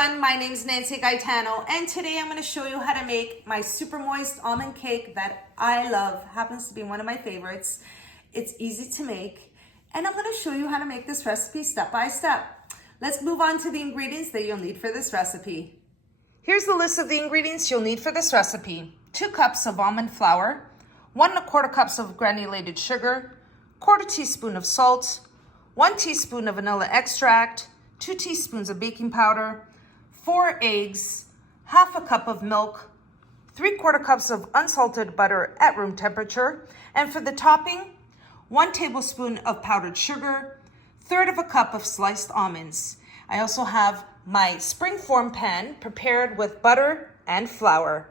everyone, my name is Nancy Gaetano and today I'm going to show you how to make my super moist almond cake that I love. Happens to be one of my favorites. It's easy to make and I'm going to show you how to make this recipe step by step. Let's move on to the ingredients that you'll need for this recipe. Here's the list of the ingredients you'll need for this recipe. 2 cups of almond flour, 1 1/4 cups of granulated sugar, 1/4 teaspoon of salt, 1 teaspoon of vanilla extract, 2 teaspoons of baking powder, 4 eggs, 1/2 cup of milk, 3/4 cups of unsalted butter at room temperature, and for the topping, 1 tablespoon of powdered sugar, 1/3 cup of sliced almonds. I also have my springform pan prepared with butter and flour.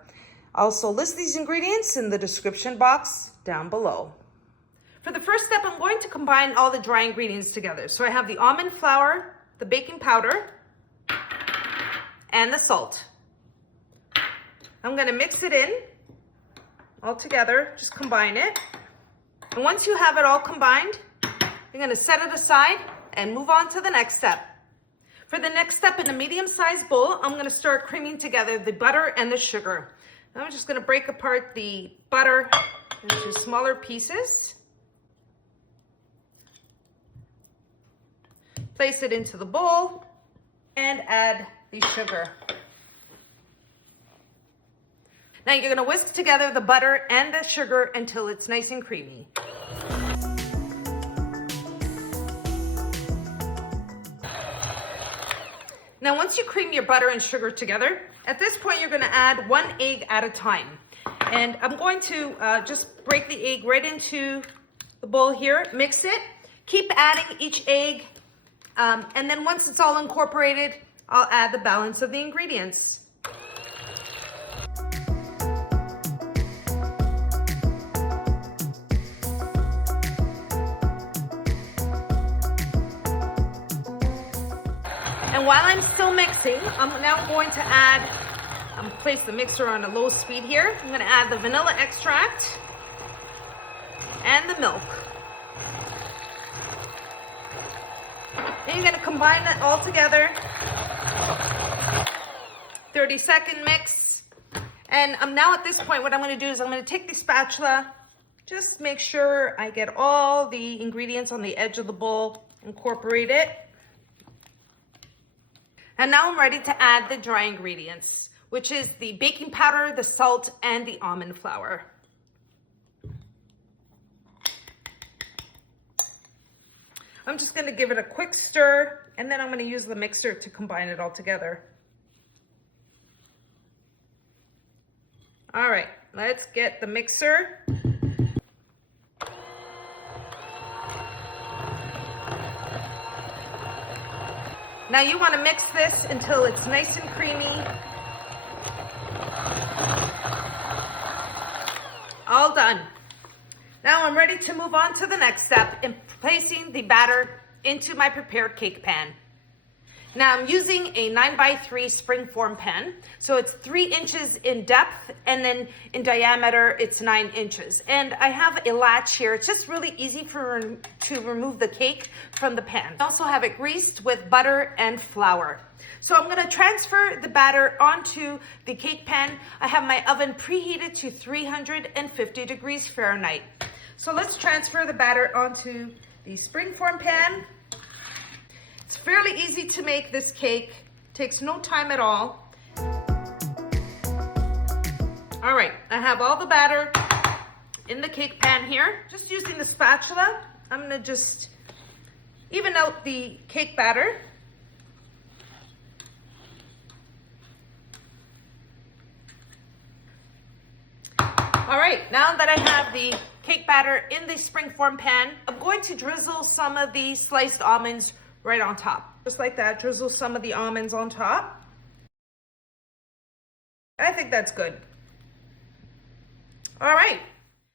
I'll also list these ingredients in the description box down below. For the first step, I'm going to combine all the dry ingredients together. So I have the almond flour, the baking powder, and the salt. I'm going to mix it in all together, just combine it. And once you have it all combined, you're going to set it aside and move on to the next step. For the next step, in a medium-sized bowl, I'm going to start creaming together the butter and the sugar. Now I'm just going to break apart the butter into smaller pieces. Place it into the bowl and add the sugar. Now you're going to whisk together the butter and the sugar until it's nice and creamy. Now once you cream your butter and sugar together, at this point you're going to add 1 egg at a time. And I'm going to just break the egg right into the bowl here, mix it, keep adding each egg. And then once it's all incorporated, I'll add the balance of the ingredients. And while I'm still mixing, I'm now going to add, place the mixer on a low speed here. I'm going to add the vanilla extract and the milk. Then you're going to combine that all together. 30-second mix. And now at this point, what I'm going to do is I'm going to take the spatula, just make sure I get all the ingredients on the edge of the bowl, incorporate it. And now I'm ready to add the dry ingredients, which is the baking powder, the salt, and the almond flour. I'm just going to give it a quick stir, and then I'm going to use the mixer to combine it all together. All right, let's get the mixer. Now you want to mix this until it's nice and creamy. All done. Now I'm ready to move on to the next step in placing the batter into my prepared cake pan. Now I'm using a 9x3 springform pan, so it's 3 inches in depth and then in diameter it's 9 inches. And I have a latch here. It's just really easy to remove the cake from the pan. I also have it greased with butter and flour. So I'm going to transfer the batter onto the cake pan. I have my oven preheated to 350 degrees Fahrenheit. So let's transfer the batter onto the springform pan. It's fairly easy to make this cake. Takes no time at all. All right, I have all the batter in the cake pan here. Just using the spatula, I'm going to just even out the cake batter. All right, now that I have the cake batter in the springform pan, I'm going to drizzle some of the sliced almonds right on top. Just like that, drizzle some of the almonds on top. I think that's good. All right.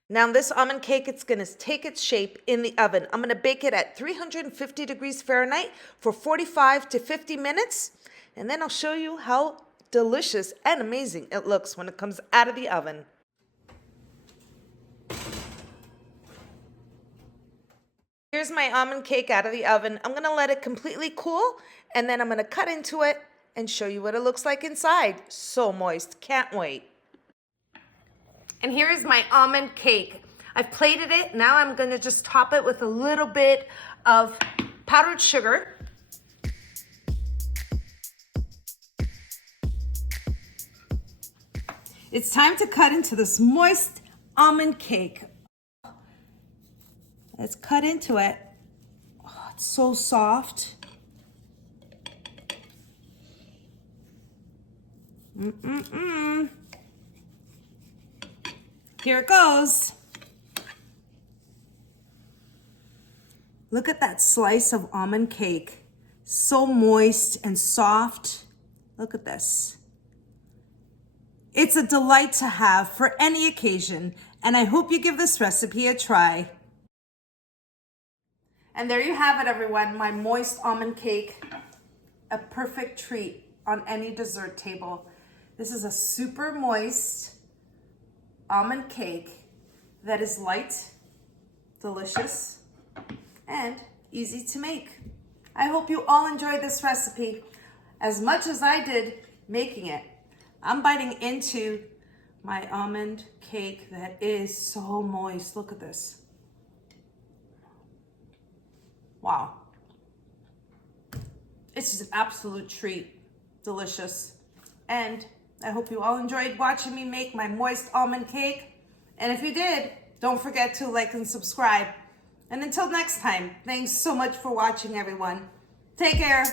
Now this almond cake, it's gonna take its shape in the oven. I'm gonna bake it at 350 degrees Fahrenheit for 45 to 50 minutes. And then I'll show you how delicious and amazing it looks when it comes out of the oven. Here's my almond cake out of the oven. I'm gonna let it completely cool and then I'm gonna cut into it and show you what it looks like inside. So moist, can't wait. And here is my almond cake. I've plated it. Now I'm gonna just top it with a little bit of powdered sugar. It's time to cut into this moist almond cake. Let's cut into it. Oh, it's so soft. Here it goes. Look at that slice of almond cake. So moist and soft. Look at this. It's a delight to have for any occasion, and I hope you give this recipe a try. And there you have it, everyone, my moist almond cake, a perfect treat on any dessert table. This is a super moist almond cake that is light, delicious, and easy to make. I hope you all enjoyed this recipe as much as I did making it. I'm biting into my almond cake that is so moist. Look at this. Wow. It's just an absolute treat. Delicious. And I hope you all enjoyed watching me make my moist almond cake. And if you did, don't forget to like and subscribe. And until next time, thanks so much for watching, everyone. Take care.